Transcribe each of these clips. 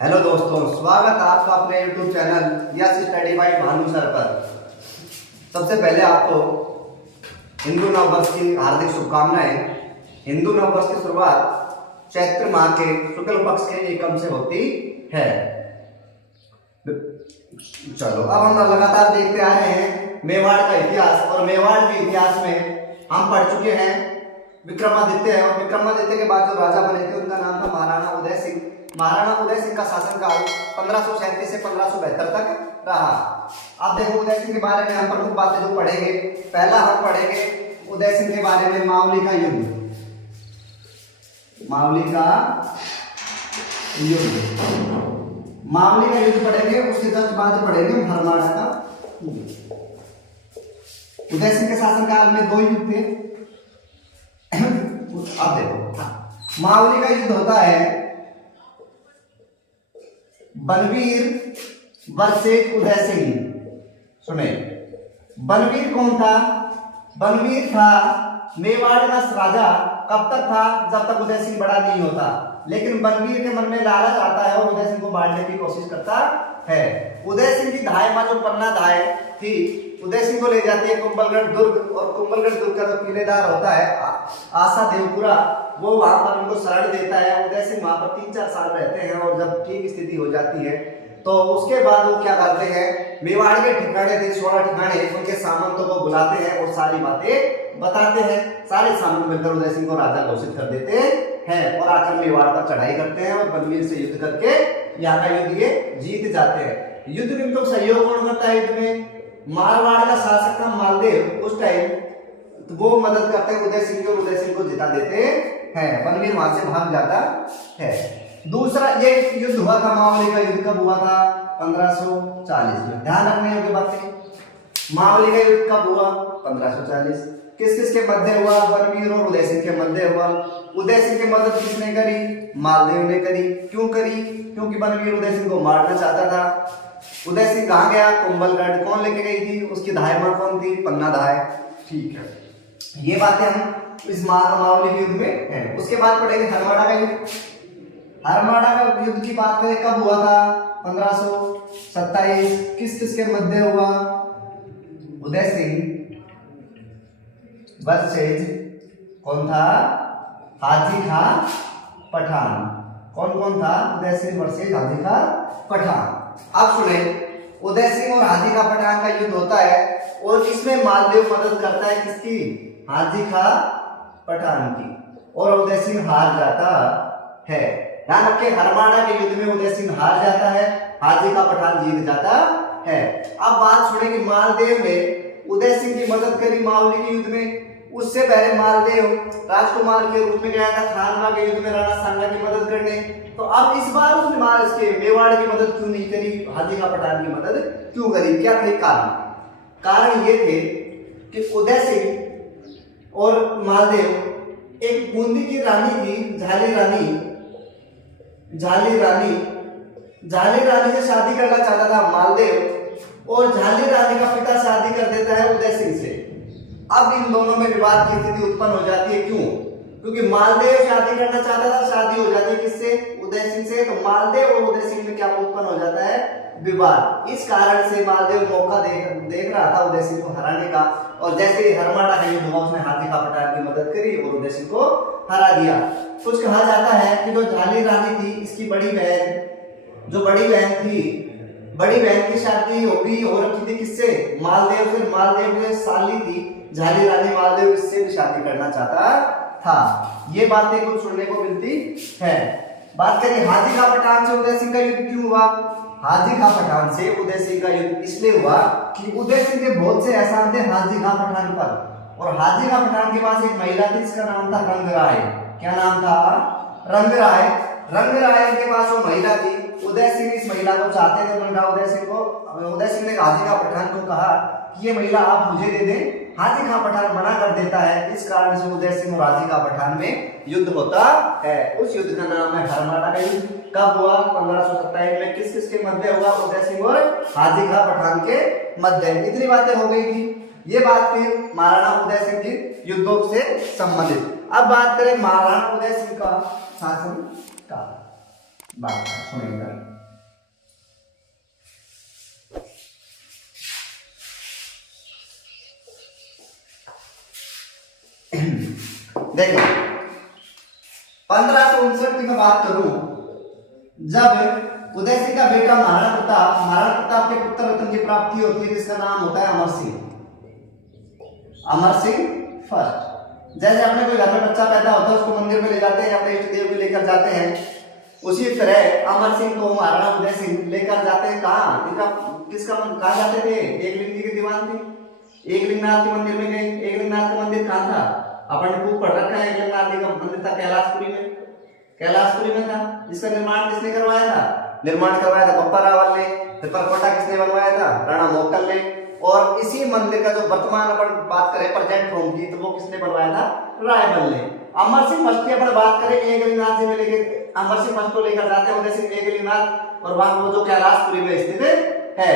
Hello दोस्तों, स्वागत है आपका अपने YouTube channel yes study bye Bhanu sir पर। सबसे पहले आपको हिंदू नववर्ष की हार्दिक शुभकामनाएं। हिंदू नववर्ष की शुरुआत चैत्र माह के शुक्ल पक्ष के एकम से होती है। चलो अब हम लगातार देखते आ रहे हैं मेवाड़ का इतिहास, और मेवाड़ के इतिहास में हम पढ़ चुके हैं विक्रमादित्य, और विक्रमादित्य के बाद जो राजा बने थे उनका नाम था महाराणा उदय सिंह। महाराणा उदय सिंह का शासनकाल 1537 से 1572 तक रहा। अब देखो उदय सिंह के बारे में हम प्रमुख बातें जो पढ़ेंगे, पहला हम पढ़ेंगे उदय सिंह के बारे में मावली का युद्ध। मावली का युद्ध पढ़ेंगे, उसके जस्ट बाद पढ़ेंगे हरमाड़ा का युद्ध। उदय सिंह के शासनकाल में दो युद्ध थे। अब देखो मावली का युद्ध होता है बनवीर वर्सेस उदय सिंह। सुने, बनवीर कौन था? बनवीर था मेवाड़ का राजा। कब तक था? जब तक उदय सिंह बड़ा नहीं होता। लेकिन बनवीर के मन में लालच आता है और उदय सिंह को मारने की कोशिश करता है। उदय सिंह की धाय मां जो पन्ना धाय थी, उदय सिंह को ले जाती है कुंभलगढ़ दुर्ग, और कुंभलगढ़ दुर्ग का जो किलेदार होता है आशा देवपुरा, वो वहां पर उनको शरण देता है। उदय सिंह वहां पर 3-4 साल रहते हैं, और जब ठीक स्थिति हो जाती है तो उसके बाद वो क्या करते हैं, मेवाड़ के ठिकाने थे 16 ठिकाने, उनके सामंतों को बुलाते हैं और सारी बातें बताते हैं। सारे सामंत मिलकर उदय सिंह को राजा घोषित कर देते हैं, और आकर मेवाड़ पर चढ़ाई करते हैं, और बनवीर से युद्ध करके यहाँ का युद्ध ये जीत जाते हैं। युद्ध में तो सहयोग कौन करता है? युद्ध में मारवाड़ का शासक था मालदेव। उस टाइम तो वो मदद करते हैं उदय सिंह को, और उदय सिंह को जिता देते हैं। बनवीर वहां से भाग जाता है। दूसरा ये युद्ध हुआ था मावली का युद्ध। कब हुआ था? 1540 में। ध्यान रखने योग्य बातें। मावली का युद्ध कब हुआ? 1540। किस किस के मध्य हुआ? बनवीर और उदय सिंह के मध्य हुआ। उदय सिंह की मदद किसने करी? मालदेव ने करी। क्यों करी? क्योंकि बनवीर उदय सिंह को मारना चाहता था। उदय सिंह कहाँ गया? कुंभलगढ़। कौन लेके गई थी? उसकी धाय मां कौन थी? पन्ना धाय। ठीक है, ये बातें हम इस मावली के युद्ध में हैं। उसके बाद पढ़ेंगे हरमाड़ा का युद्ध। हरमाड़ा का युद्ध की बात करें, कब हुआ था? 1527। किस किस के मध्य हुआ? उदय सिंह वर्सेस कौन था? हाजी खां पठान। कौन कौन था? उदय सिंह वर्सेस हाजी खां पठान। अब सुने, उदय सिंह और हाजी खां पठान का युद्ध होता है, और इसमें मालदेव मदद करता है किसकी? हाजी खां पठान की, और उदय सिंह हार जाता है। ध्यान रखिए, हरमाड़ा के युद्ध में उदय सिंह हार जाता है, हाजी खां पठान जीत जाता है। अब बात सुने कि मालदेव ने उदय सिंह की मदद करी मावली के युद्ध में। उससे पहले मालदेव राजकुमार के रूप में गया था खानवा के युद्ध में राणा सांगा की मदद करने। तो अब इस बार उसने इसके मेवाड़ की मदद क्यों नहीं करी? हाजी खां पठान की मदद क्यों करी? क्या थे कारण? कारण ये थे कि उदय सिंह और मालदेव, एक बूंदी की रानी थी झाली रानी से शादी करना चाहता था मालदेव, और झाली रानी का पिता शादी कर देता है उदय सिंह से। अब इन दोनों में विवाद की स्थिति उत्पन्न हो जाती है। क्यों? क्योंकि मालदेव शादी करना चाहता था, शादी हो जाती है किससे? उदय सिंह से। तो मालदेव और उदय सिंह में क्या उत्पन्न हो जाता है? विवाद। इस कारण से मालदेव मौका देख रहा था उदय सिंह को हराने का, और जैसे हरमाड़ा का युद्ध हुआ उसने हाजी खां पठान की मदद करी और उदय सिंह को हरा दिया। कुछ कहा जाता है कि जो झाली रानी थी, इसकी बड़ी बहन बड़ी बहन की शादी हो रखी थी किससे? मालदेव से। मालदेव ने साली थी झाली रानी, मालदेव इससे भी शादी करना चाहता था। ये बातें कुछ सुनने को मिलती है। बात करें हाजी खां पठान से उदय सिंह का युद्ध क्यों हुआ? हाजी खां पठान से उदय सिंह का युद्ध इसलिए हुआ कि उदय सिंह के बहुत से एहसान थे हाजी खां पठान पर, और हाजी खां पठान के पास एक महिला थी, जिसका नाम था रंगराय। क्या नाम था? रंगराय। रंगराय के पास वो महिला थी। उदय सिंह इस महिला को चाहते थे। उदय सिंह ने हाजी खां पठान को कहा कि ये महिला आप मुझे दे दें। हाजी खां पठान मना कर देता है। इस कारण से उदय सिंह और हाजी खां पठान में युद्ध होता है। उस युद्ध का नाम है हरमाड़ा का युद्ध। कब हुआ? 1527 में। किस किस के मध्य हुआ? उदय सिंह और हाजी खां पठान के मध्य। इतनी बातें हो गई थी। ये बात थी महाराणा उदय सिंह की युद्धों से संबंधित। अब बात करें महाराणा उदय सिंह का शासन काल। बात सुनिएगा। देखो 1559 की मैं बात करूं, जब उदय सिंह का बेटा महाराणा प्रताप के पुत्र रत्न की प्राप्ति होती है, जिसका नाम होता है अमर सिंह फर्स्ट। जैसे अपने कोई घर में बच्चा पैदा होता है, उसको मंदिर में ले जाते हैं, अपने इष्ट देव को लेकर जाते हैं, उसी तरह अमर सिंह को महाराणा उदय सिंह लेकर जाते हैं। कहाँ इनका किसका कहाँ जाते थे? एकलिंग जी के दीवान थे, एकलिंगनाथ के मंदिर में गए। एकलिंगनाथ का मंदिर कहाँ था? अपन ने खूब पढ़ रखा है। एकलिंगनाथ जी का मंदिर था कैलाशपुरी में था। जिसका निर्माण किसने करवाया था? निर्माण करवाया था पप्पा रावल ने। परकोटा किसने बनवाया था? राणा मोक्कल ने। और इसी मंदिर का जो वर्तमान अपन बात करें प्रेजेंट फॉर्म की, तो वो किसने बनवाया था? रायबल ने। अमर सिंह फर्स्ट की अपन बात करें, एकलिंगनाथ जी में लेके अमर सिंह फर्स्ट को लेकर जाते हैं उदय सिंह एकलिंगनाथ, और वहां वो जो कैलाशपुरी में स्थित है।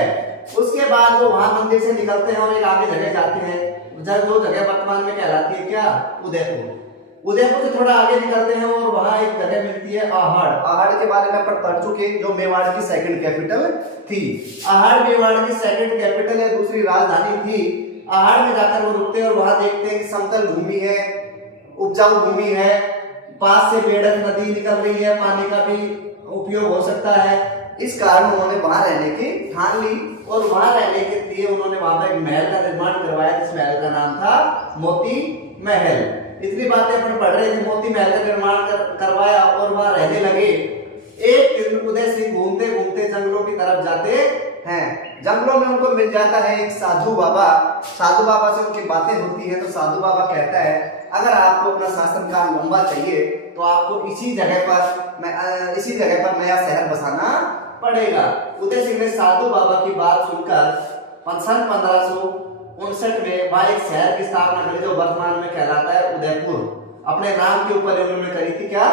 उसके बाद वो वहां मंदिर से निकलते हैं और एक आगे जगह जाते हैं, जो जगह वर्तमान में कहलाती है क्या? उदयपुर। उदयपुर से थोड़ा आगे निकलते हैं और वहां एक जगह मिलती है आहड़। आहड़ के बारे में अपन पढ़ चुके, जो मेवाड़ की सेकंड कैपिटल थी। आहड़ मेवाड़ की सेकंड कैपिटल है, दूसरी राजधानी थी। आहड़ में जाकर वो रुकते हैं और वहां देखते हैं कि समतल भूमि है, उपजाऊ भूमि है, पास से बेड़क नदी निकल रही है, पानी का भी उपयोग हो सकता है। इस कारण उन्होंने वहां रहने की ठान ली और वहां रहने के लिए उन्होंने वहां पर एक महल का निर्माण करवाया, जिस महल का नाम था मोती महल। इतनी बातें अपन पढ़ रहे थे, मोती महल का निर्माण करवाया और वहां रहने लगे। एक दिन उदय सिंह घूमते घूमते जंगलों की तरफ जाते हैं। जंगलों में उनको मिल जाता है एक साधु बाबा। साधु बाबा से उनकी बातें होती है, तो साधु बाबा कहता है अगर आपको अपना शासनकाल लंबा चाहिए तो आपको इसी जगह पर नया शहर बसाना पड़ेगा। उदय सिंह ने साधु बाबा की बात सुनकर सन 1559 में वहां एक शहर की स्थापना करी, जो वर्तमान में कहलाता है उदयपुर। अपने नाम के ऊपर उन्होंने करी थी क्या?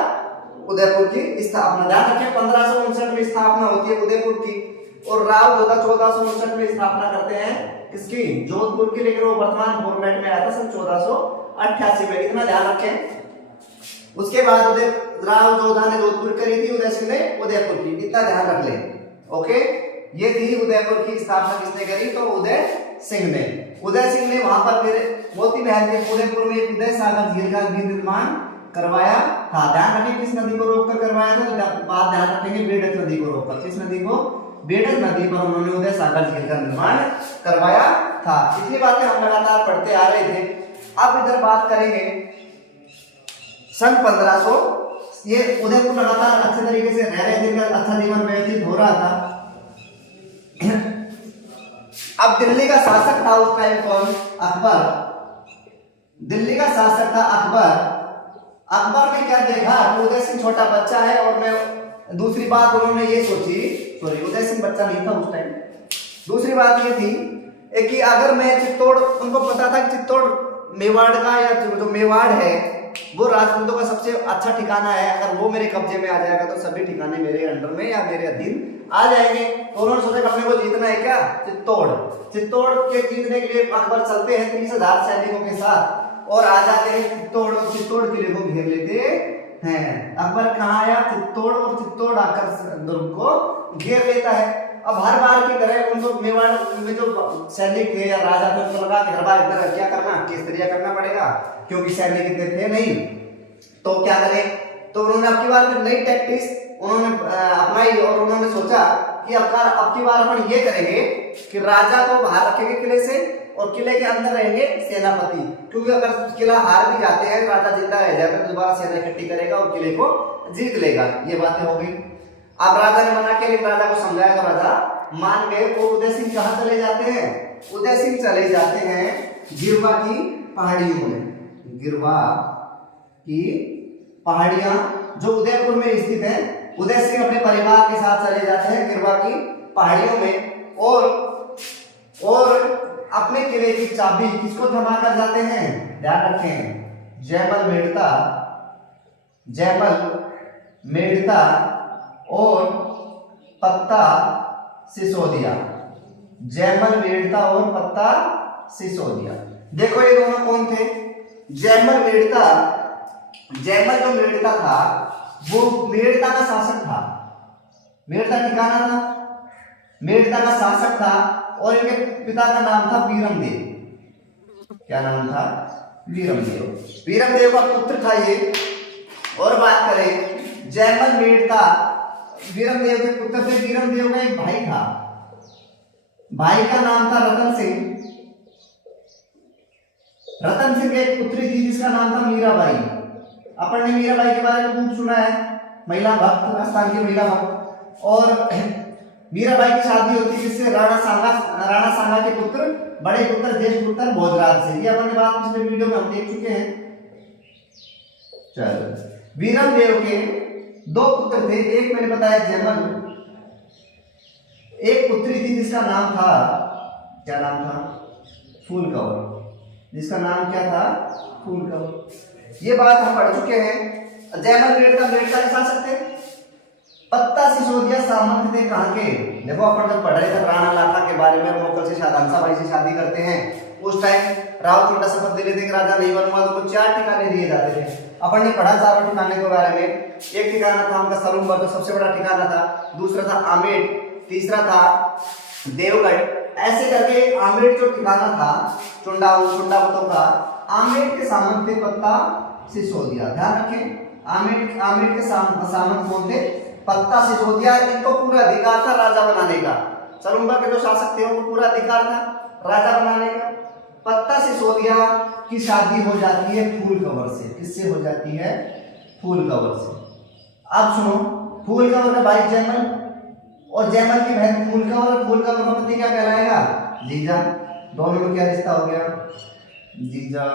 उदयपुर की स्थापना। ध्यान रखिए 1559 में स्थापना होती है उदयपुर की, और राव जोधा 1459 में स्थापना करते हैं किसकी? जोधपुर की। लेकिन वो वर्तमान फॉर्मेट में आया था सन 1488 में, इतना ध्यान रखें। उसके बाद राव जोधा ने जोधपुर करी थी, उदय सिंह ने उदयपुर की, इतना ध्यान रख लें। ओके, ये थी उदयपुर की स्थापना किसने करी? तो उदय सिंह ने। उदय सिंह ने वहां पर फिर मोती महल के उदयपुर में एक उदय सागर झील का भी निर्माण करवाया था। ध्यान रखें किस नदी को रोककर करवाया था? तो बात ध्यान रखेंगे बेड़क नदी को रोककर। किस नदी को? बेड़क नदी पर उन्होंने उदय सागर झील का निर्माण करवाया था। इतनी बातें हम लगातार पढ़ते आ रहे थे। अब इधर बात करेंगे सन 1500, ये उदयपुर लगातार अच्छे तरीके से रह रहे थे, अच्छा जीवन व्यतीत हो रहा था। अब दिल्ली का शासक था उस टाइम कौन? अकबर। दिल्ली का शासक था अकबर। अकबर ने क्या देखा कि उदय सिंह छोटा बच्चा है, और मैं दूसरी बात उन्होंने ये सोची, सॉरी उदय सिंह बच्चा नहीं था उस टाइम। दूसरी बात ये थी कि अगर मैं चित्तौड़, उनको पता था कि चित्तौड़ मेवाड़ का या जो मेवाड़ है वो राजपूतों का सबसे अच्छा ठिकाना है, अगर वो मेरे कब्जे में आ जाएगा तो सभी ठिकाने मेरे अंडर में या मेरे अधीन आ जाएंगे। तो उन्होंने सोचा कि अपने को जीतना है क्या? चित्तौड़ के जीतने के लिए अकबर चलते हैं 30,000 सैनिकों के साथ और आ जाते हैं चित्तौड़ किले को घेर लेते हैं। अकबर कहाँ आया? चित्तौड़, और चित्तौड़ आकर दुर्ग को घेर लेता है। अब हर बार की तरह उनको मेवाड़ में जो सैनिक थे या राजा थे, उनको लगा कि हर बार इधर क्या करना, केसरिया करना पड़ेगा, क्योंकि सैनिक इतने थे नहीं। तो क्या करें? तो उन्होंने अब की बार में नई टैक्टिक्स उन्होंने अपनाई और उन्होंने सोचा कि अब की बार अपन ये करेंगे कि राजा को बाहर रखेंगे किले से और किले के अंदर रहेंगे सेनापति, क्योंकि अगर किला हार भी जाते हैं, राजा जिंदा रह जाएगा तो दोबारा सेना इकट्ठी करेगा और किले को जीत लेगा। ये बातें हो गई। अब राजा ने मना किया, लेकिन राजा को समझाया तो राजा मान गए। वो उदय सिंह कहाँ चले जाते हैं? उदय सिंह चले जाते हैं गिरवा की पहाड़ियों में। गिरवा की पहाड़ियां जो उदयपुर में स्थित है। उदय सिंह अपने परिवार के साथ चले जाते हैं गिरवा की पहाड़ियों में और अपने किले की चाबी किसको थमा कर जाते हैं? ध्यान रखें, जयमल मेड़ता और पत्ता सिसोदिया। जयमल मेड़ता और पत्ता सिसोदिया। देखो ये दोनों कौन थे? जयमल जो मेड़ता था वो मेड़ता का शासक था। मेड़ता ठिकाना था, मेड़ता का शासक था और इनके पिता का नाम था वीरमदेव। क्या नाम था? वीरमदेव। वीरमदेव का पुत्र था ये। और बात करें जयमल मेड़ता, वीरमदेव के पुत्र थे। वीरमदेव का एक भाई था, भाई का नाम था रतन सिंह। रतन सिंह की एक पुत्री थी जिसका नाम था मीराबाई। अपन ने मीराबाई के बारे में खूब सुना है, महिला भक्त, राजस्थान की महिला भक्त। और मीराबाई की शादी होती है जिससे राणा सांगा के पुत्र, बड़े पुत्र ज्येष्ठ पुत्र भोजराज से। ये अपन ने बात पिछले वीडियो में हम देख चुके हैं। चलो, वीरमदेव के दो पुत्र थे, एक मैंने बताया जयमल, एक पुत्री थी जिसका नाम था, क्या नाम था? फूलकवर। जिसका नाम क्या था? फूलकवर। ये बात हम पढ़ चुके हैं। जयमल मेड़ता के शासक थे। पत्ता सिसोदिया सामंत थे कहाँ के? देखो अपन जब पढ़ रहे थे राणा लाखा के बारे में, मोकल से हंसाबाई से शादी करते हैं, उस टाइम रावचुंडा शपथ ले लेते कि राजा नहीं बनूंगा, तो 4 ठिकाने दिए जाते थे। अपन ने पढ़ा चारों ठिकाने के बारे में। एक ठिकाना था उनका सलूम्बर, जो सबसे बड़ा ठिकाना था। दूसरा था आमेट, तीसरा था देवगढ़। ऐसे करके आमेट जो ठिकाना था चुंडावतों का, आमेट के सामंत थे पत्ता सिसोदिया। ध्यान रखें, आमेट के सामंत कौन थे? पत्ता सिसोदिया। इनको पूरा अधिकार था राजा बनाने का। सलूम्बर के जो शासक थे उनको पूरा अधिकार था राजा बनाने का। पत्ता सिसोदिया की शादी हो जाती है फूलकवर से। किससे हो जाती है? फूलकवर से। अब सुनो, फूलकवर का भाई जयमल और जयमल की बहन फूलकवर, और फूलकवर का पति क्या कहलाएगा? जीजा। दोनों में क्या रिश्ता हो गया? जीजा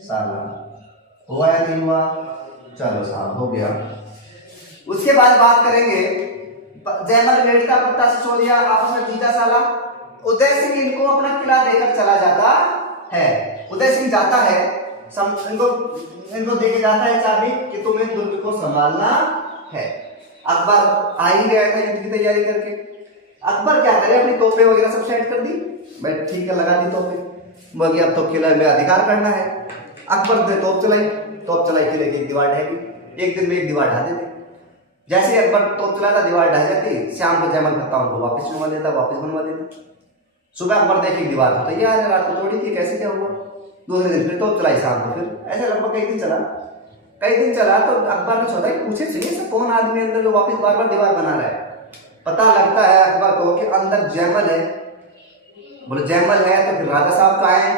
साला। हुआ या नहीं हुआ? चलो साहब, हो गया। उसके बाद बात करेंगे जयमल मेड़ता पत्ता सिसोदिया आपस में जीजा साला। उदय सिंह इनको अपना किला देकर चला जाता है। उदय सिंह जाता है, इनको देके जाता है चाबी कि तुम्हें दुर्ग को संभालना है। अकबर आ ही गया था युद्ध की तैयारी करके। अकबर क्या करे, अपनी तोपें वगैरह सब सेट कर दी। भाई ठीक है, लगा दी तोपें, बोलिए अब तो किला में अधिकार करना है। अकबर ने तोप चलाई, किले की एक दीवार ढह गई। एक दिन में एक दीवार ढा देते। जैसे ही अकबर तोप चलाता, दीवार ढह जाती। शाम को जयमल खत्ता उनको वापस बनवा देता। सुबह अकबर देखे दीवार तो तैयार है, रात को तोड़ी थी, कैसे क्या हुआ? दूसरे दिन फिर तोप चलाई, शाम को फिर। ऐसे लगभग कई दिन चला। तो अकबर ने सोचा कि पूछे चाहिए सब कौन आदमी अंदर जो वापस बार बार दीवार बना रहा है। पता लगता है अकबर को कि अंदर जयमल है। बोले जयमल है तो फिर राजा साहब कहाँ है?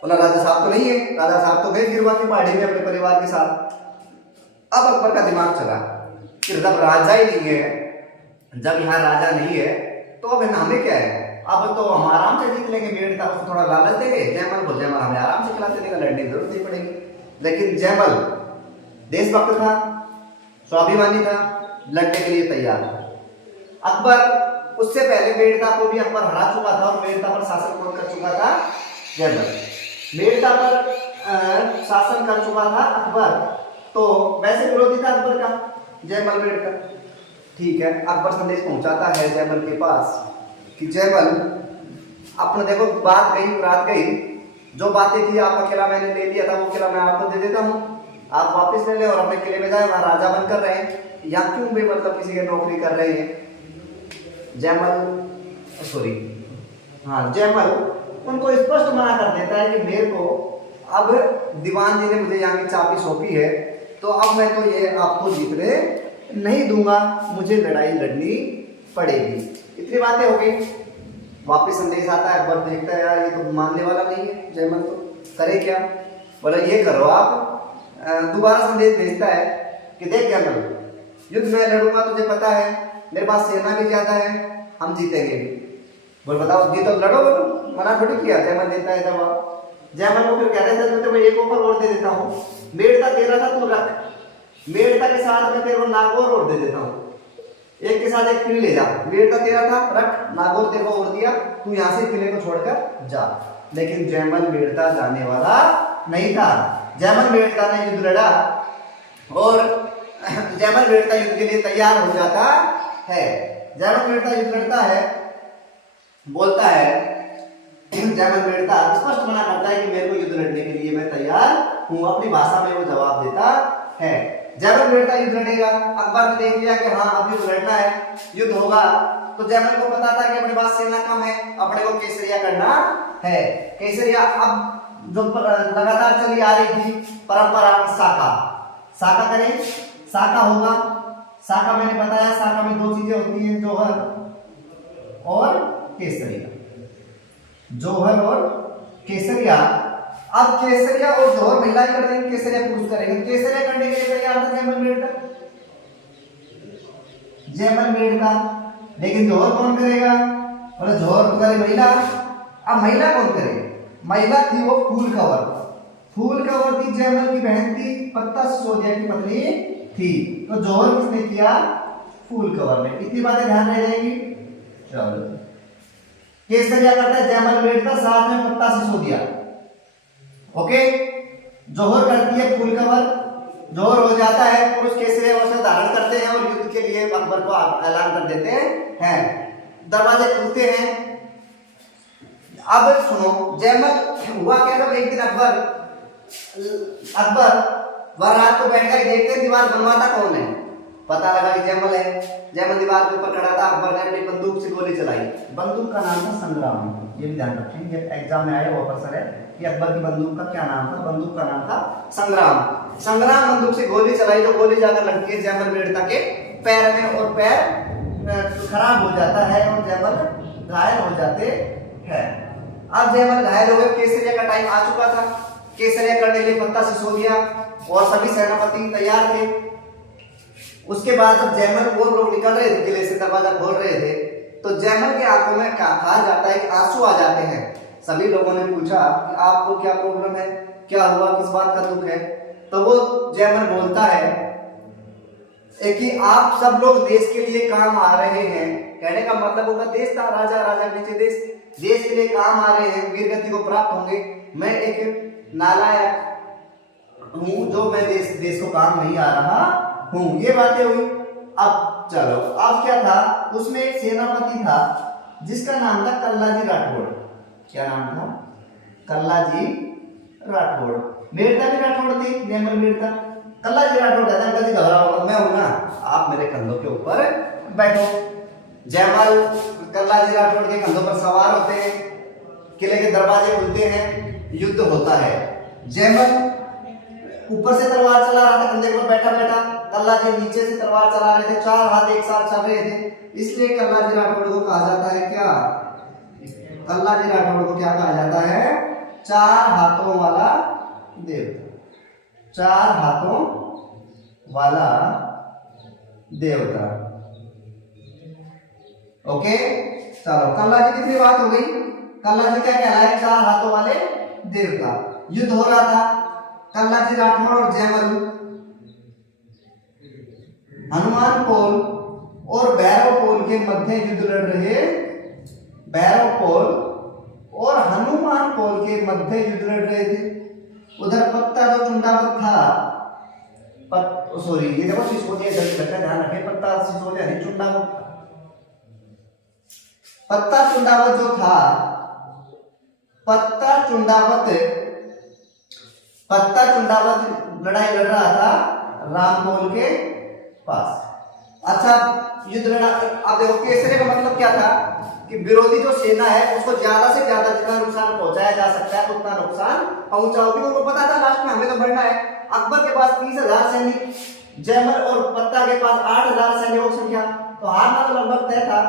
बोला राजा साहब तो नहीं है, राजा साहब तो गए गिरवा की पहाड़ी में अपने परिवार के साथ। अब अकबर का दिमाग चला कि जब राजा ही नहीं है, जब यहाँ राजा नहीं है, तो अब हमें क्या है? अब तो हम आराम से जीत लेंगे। मेड़ता को थोड़ा लालच देंगे जयमल को, जयमल हमें आराम से खिला देगा, लड़ने की जरूरत नहीं पड़ेगी। लेकिन जयमल देशभक्त था, स्वाभिमानी था, लड़ने के लिए तैयार था। अकबर उससे पहले मेड़ता को भी अकबर हरा चुका था और मेड़ता पर शासन कौन कर चुका था? जयमल। मेड़ता पर शासन कर चुका था अकबर, तो वैसे विरोधी था अकबर का जयमल मेड़ता। ठीक है, अकबर संदेश पहुंचाता है जयमल के पास कि जयमल अपने देखो बात गई रात गई, जो बातें थी आपका किला मैंने ले लिया था, वो किला मैं आपको दे देता हूँ, आप वापस ले लें और अपने किले में जाए, वहां राजा बन कर रहे हैं। यहाँ क्यों भी मतलब किसी की नौकरी कर रहे हैं? जयमल उनको स्पष्ट मना कर देता है कि मेरे को अब दीवान जी ने मुझे यहाँ की चाबी सौंपी है, तो अब मैं तो ये आपको जीतने नहीं दूंगा, मुझे लड़ाई लड़नी पड़ेगी। इतनी बातें हो गई। वापिस संदेश आता है, अकबर देखता है यार ये तो मानने वाला नहीं है जयमल, तो करे क्या? बोला ये करो आप। दोबारा संदेश भेजता है कि देख जयमल, युद्ध में लड़ूंगा, तुझे पता है मेरे पास सेना भी ज्यादा है, हम जीतेंगे भी। बोल बताओ जी तो लड़ो, बोलो मना थोड़ी किया। जयमल देता है जवाब। जयमल को फिर कहते थे मैं तो एक ऊपर और दे देता हूँ, मेड़ता तेरा था तू रख, मेड़ता के साथ मैं तेरे को नागौर और दे देता हूँ, एक के साथ एक किले ले जा। मेड़ता तेरा था रख, नागौर तेरे को और दिया, तू यहाँ से किले को छोड़कर जा। लेकिन जयमल मेड़ता जाने वाला नहीं था। जयमल मेड़ता ने युद्ध लड़ा और जयमल मेड़ता युद्ध के लिए तैयार हो जाता है। जयमल मेड़ता युद्ध लड़ता है, बोलता है, जयमल मेड़ता स्पष्ट मना करता है कि मेरे को युद्ध लड़ने के लिए मैं तैयार हूँ, अपनी भाषा में वो जवाब देता है। जैमल मेड़ता युद्ध लड़ेगा। अकबर ने देख लिया कि हाँ अब युद्ध लड़ना है, युद्ध होगा, तो जैमल को पता था कि अपने पास सेना कम है, अपने को केसरिया करना है। केसरिया अब जो लगातार चली आ रही थी परंपरा साका, साका करें, साका होगा। साका मैंने बताया, साका में दो चीजें होती हैं, जौहर और केसरिया, जौहर और केसरिया। अब केसरिया और जौहर महिलाएं कर देंगे, केसरिया पुरुष करेंगे। केसरिया करने के लिए तैयार था जैमल मेड़ता, जैमल मेड़ता, लेकिन जौहर कौन करेगा? बोले जौहर तो करे महिला। अब महिला कौन करे? महिला थी वो फूल कंवर, फूल कंवर थी, जैमल की बहन थी, पत्ता सिसोदिया की पत्नी थी। तो जौहर किसने किया? फूल कंवर ने। इतनी बातें ध्यान रह जाएंगी। चलो केसरिया करता है जैमल मेड़ता, साथ में पत्ता सिसोदिया। ओके, जौहर करती है फूल कंवर, जौहर हो जाता है पुरुष, केसरिया वस्त्र धारण करते हैं और युद्ध के लिए अकबर को ऐलान कर देते हैं। दरवाजे खुलते हैं। अब सुनो, जैमल हुआ क्या, जब एक दिन अकबर वह रात को बैठ कर देखते दीवार बनवाता कौन है, पता लगा कि जैमल है। जैमल दीवार के ऊपर खड़ा था, अकबर ने अपनी बंदूक से गोली चलाई। बंदूक का नाम था संग्राम, ये भी ध्यान रखें, ये एग्जाम में आया वो अवसर है कि अकबर की बंदूक का क्या नाम था? बंदूक का नाम था संग्राम। संग्राम बंदूक से गोली चलाई, जो गोली जाकर लगती है जैमल मेड़ता के पैर में, और पैर खराब हो जाता है और जैमल घायल हो जाते हैं। अब जैमल घायल हो गए, केसरिया का टाइम आ चुका था। केसरिया करने के लिए पत्ता सिसोदिया और सभी सेनापति तैयार थे। उसके बाद जब जैमल और लोग निकल रहे थे किले से, दरवाजा खोल रहे थे, तो जैमल की आंखों में कहा जाता है कि आंसू आ जाते हैं। सभी लोगों ने पूछा कि आपको क्या प्रॉब्लम है, क्या हुआ, किस बात का दुख है? तो वो जैमल बोलता है कि आप सब लोग देश के लिए काम आ रहे हैं। कहने का मतलब होगा देश था, राजा, राजा के नीचे देश, देश के लिए काम आ रहे हैं, वीर गति को प्राप्त होंगे। मैं एक नालायक हूं जो मैं देश को काम नहीं आ रहा हूं। ये बातें हुई। अब चलो, अब क्या था, उसमें एक सेनापति था जिसका नाम था कल्लाजी राठौड़। क्या नाम था? कल्लाजी राठौड़। मेड़ता भी राठौड़ थी, जैमल मेड़ता। कल्लाजी राठौड़ कहता है कभी घबराओ, मैं हूं ना, आप मेरे कंधों के ऊपर बैठो। जैमल कल्लाजी राठौड़ के कंधों पर सवार होते हैं, किले के दरवाजे खुलते हैं, युद्ध होता है। जैमल ऊपर से तलवार चला रहा था, कंधे पर बैठा बैठा, कल्लाजी नीचे से तलवार चला रहे थे, चार हाथ एक साथ चल रहे थे। इसलिए कल्लाजी राठौड़ को कहा जाता है क्या? कल्लाजी राठौड़ को क्या कहा जाता है? चार हाथों वाला देवता, चार हाथों वाला देवता। ओके, चलो, कल्लाजी की कितनी बात हो गई? कल्लाजी क्या कहलाए? चार हाथों वाले देवता। युद्ध हो रहा था, कल्लाजी राठौड़ और जैमल हनुमान पोल और भैरव पोल के मध्य युद्ध लड़ रहे। भैरव पोल और हनुमान पोल के मध्य युद्ध लड़ रहे थे। उधर पत्ता जो चुंडावत था, सॉरी, ये देखो सिसोदिया, जल्दी रखना, ध्यान रखें, पत्ता सिसोदिया नहीं, चुंडावत था। पत्ता चुंडावत जो था, पत्ता चुंडावत लड़ाई लड़ रहा था रामपोल के पास। अच्छा, युद्ध लड़ा। अब देखो केसरिया का मतलब क्या था कि विरोधी जो सेना है उसको ज्यादा से ज्यादा जितना नुकसान पहुंचाया जा सकता है उतना नुकसान पहुंचाओ, क्योंकि उनको पता था लास्ट में हमें तो बढ़ना है। अकबर के पास 30,000 सैनिक, जैमल और पत्ता के पास 8,000 सैनिकों की संख्या, तो हारना तो लगभग तय था।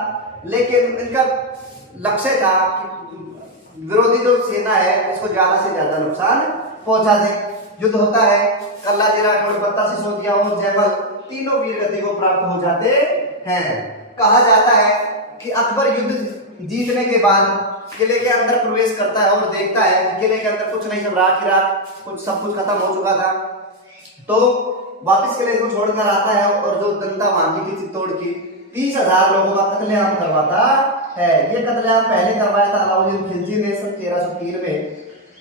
लेकिन इनका लक्ष्य था कि विरोधी जो सेना है उसको ज्यादा से ज्यादा नुकसान पहुंचा दे। युद्ध होता है, कल्लाजी राठौड़, पत्ता सिसोदिया और जैमल तीनों वीर गति को प्राप्त हो जाते हैं। कहा जाता है कि अकबर युद्ध जीतने के बाद किले के अंदर प्रवेश करता है और देखता है कि किले के अंदर कुछ नहीं, सब राख ही राख, कुछ सब कुछ खत्म हो चुका था। तो वापस किले को छोड़कर आता है और जो जनता वहां की चित्तौड़ की 30,000 लोगों का कत्लेआम करवाता है। ये कत्लेआम पहले करवाया था अलाउद्दीन खिलजी ने 1303 में,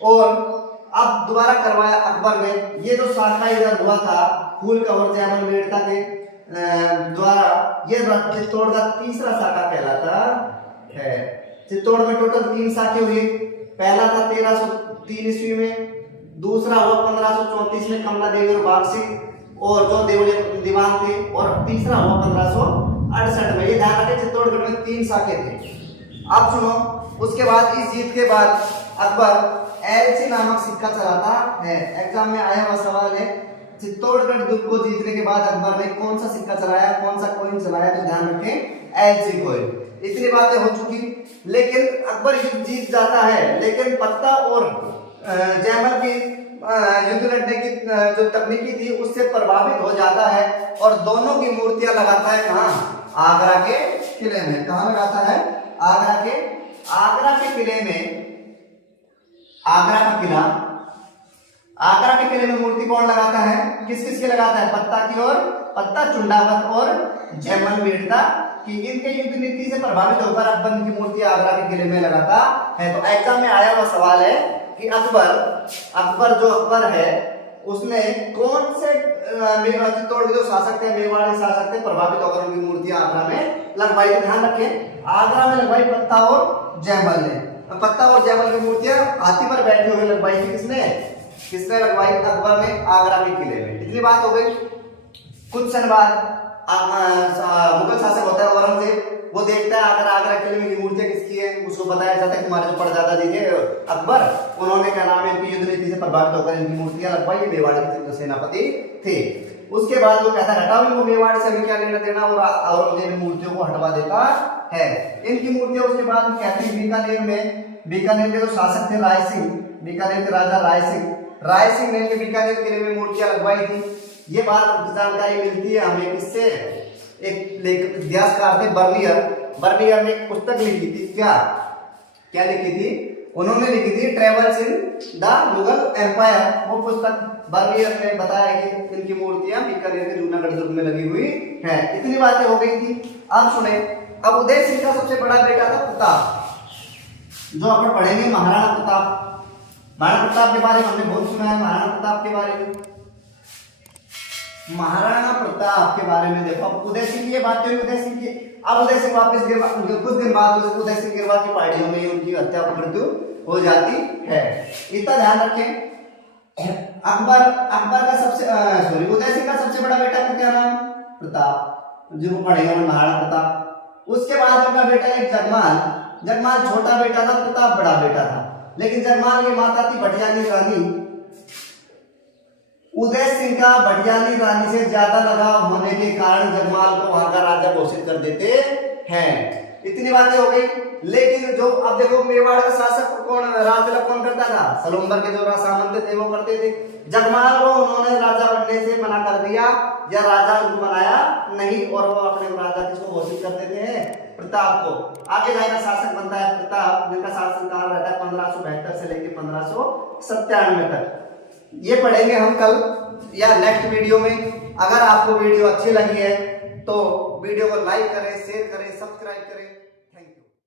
और अब दोबारा करवाया अकबर ने। ये जो साका इधर हुआ था फूल कंवर जैमल मेड़ता के द्वारा, ये चित्तौड़ का तीसरा साका कहलाता है। चित्तौड़ में टोटल 3 साके हुए। पहला था 1303 ईस्वी में, दूसरा हुआ 1534 में कमला देवी और बाघ सिंह, और जो देवली दीवान थे, और तीसरा हुआ 1568 में। ये ध्यान रखें, चित्तौड़गढ़ में 3 शाखे थे। अब सुनो, उसके बाद इस जीत के बाद अकबर एलसी नामक सिक्का चलाता है। एग्जाम में आया हुआ सवाल है, चित्तौड़गढ़ दुर्ग को जीतने के बाद अकबर ने कौन सा सिक्का चलाया, कौन सा कॉइन चलाया, तो ध्यान रखें एलसी कॉइन। इतनी बातें हो चुकी, लेकिन अकबर युद्ध जीत जाता है, लेकिन पत्ता और जयमल की युद्ध लड़ने की जो तकनीकी थी उससे प्रभावित हो जाता है और दोनों की मूर्तियां लगाता है कहाँ, आगरा के किले में। कहाँ लगाता है, आगरा के किले में। आगरा का किला, आगरा के किले में मूर्ति कौन लगाता है, किस किस की लगाता है, पत्ता की और पत्ता, चुंडावत और जयमल वीरता की। इनके युद्ध नीति से प्रभावित होकर अकबर की मूर्ति आगरा के किले में लगाता है। तो एग्जाम में आया हुआ सवाल है कि अकबर जो अकबर है उसने कौन से चित्तौड़गढ़ जो शासक थे, मेवाड़ के शासक थे, प्रभावित होकर उनकी मूर्तियां आगरा में लगवाई। ध्यान रखें, आगरा में लगवाई पत्ता और जयमल ने। पत्ता और जयमल की मूर्तियां हाथी पर बैठे हुए लगवाई थी। किसने लगवाई, अकबर ने आगरा के किले में। इतनी बात हो गई। कुछ समय बाद मुगल शासक होता है औरंगजेब, वो देखता है अगर आगरा किले में ये मूर्तियां किसकी है, उसको बताया जाता है कि हमारे जो परदादा जी थे अकबर, उन्होंने क्या नाम है इनकी युद्ध नीति से प्रभावित होकर इनकी मूर्तियां लगवाई, मेवाड़ के सेनापति थे। उसके बाद वो कहता है हटाओ इनको, मेवाड़ से हमें क्या लेना देना, और औरंगजेब मूर्तियों को हटवा देता है इनकी मूर्तियां। उसके बाद कहते हैं बीकानेर के जो शासक थे राय सिंह, बीकानेर के राजा राय सिंह ने बीकानेर किले में मूर्तियां लगवाई थी। ये बात जानकारी मिलती है हमें किससे, एक लेखक इतिहासकार थे बर्नियर ने एक पुस्तक लिखी थी। क्या लिखी थी, उन्होंने लिखी थी travels in the Mughal empire. वो पुस्तक बर्नियर ने बताया कि इनकी मूर्तियां बीकानेर के जूनागढ़ दुर्ग में लगी हुई हैं। इतनी बातें हो गई थी। अब सुने, अब उदय सिंह का सबसे बड़ा बेटा था प्रताप, जो अपन पढ़ेंगे महाराणा प्रताप। महाराणा प्रताप के बारे में हमने बहुत सुना है, महाराणा प्रताप के बारे में। महाराणा प्रताप के बारे में देखो, अब उदय सिंह की ये बात हुई, उदय सिंह की। अब उदय सिंह वापस कुछ दिन बाद उदय सिंह गिरवा की पार्टियों में उनकी हत्या मृत्यु हो जाती है। इतना ध्यान रखें। अकबर का सबसे उदय सिंह का सबसे बड़ा बेटा का क्या नाम, प्रताप, जो पढ़ेंगे महाराणा प्रताप। उसके बाद उनका बेटा एक जगमाल छोटा बेटा था, प्रताप बड़ा बेटा था। लेकिन जगमाल की माता थी भटियानी रानी। उदय सिंह का भटियानी रानी से ज्यादा लगाव होने के कारण जगमाल को वहां का राजा घोषित कर देते हैं। इतनी बातें हो गई। लेकिन जो अब देखो मेवाड़ का शासक कौन, राजतिलक कौन करता था, सलूम्बर के जो सामंत थे वो करते थे। जगमाल को उन्होंने राजा बनने से मना कर दिया, या राजा उनको बनाया नहीं, और वो अपने राजा किसको घोषित कर देते हैं, प्रताप को। आगे जाकर शासक बनता है प्रताप, जिनका शासनकाल रहता है 1572 से लेकर 1597 तक। ये पढ़ेंगे हम कल या नेक्स्ट वीडियो में। अगर आपको वीडियो अच्छी लगी है तो वीडियो को लाइक करें, शेयर करें, सब्सक्राइब करें।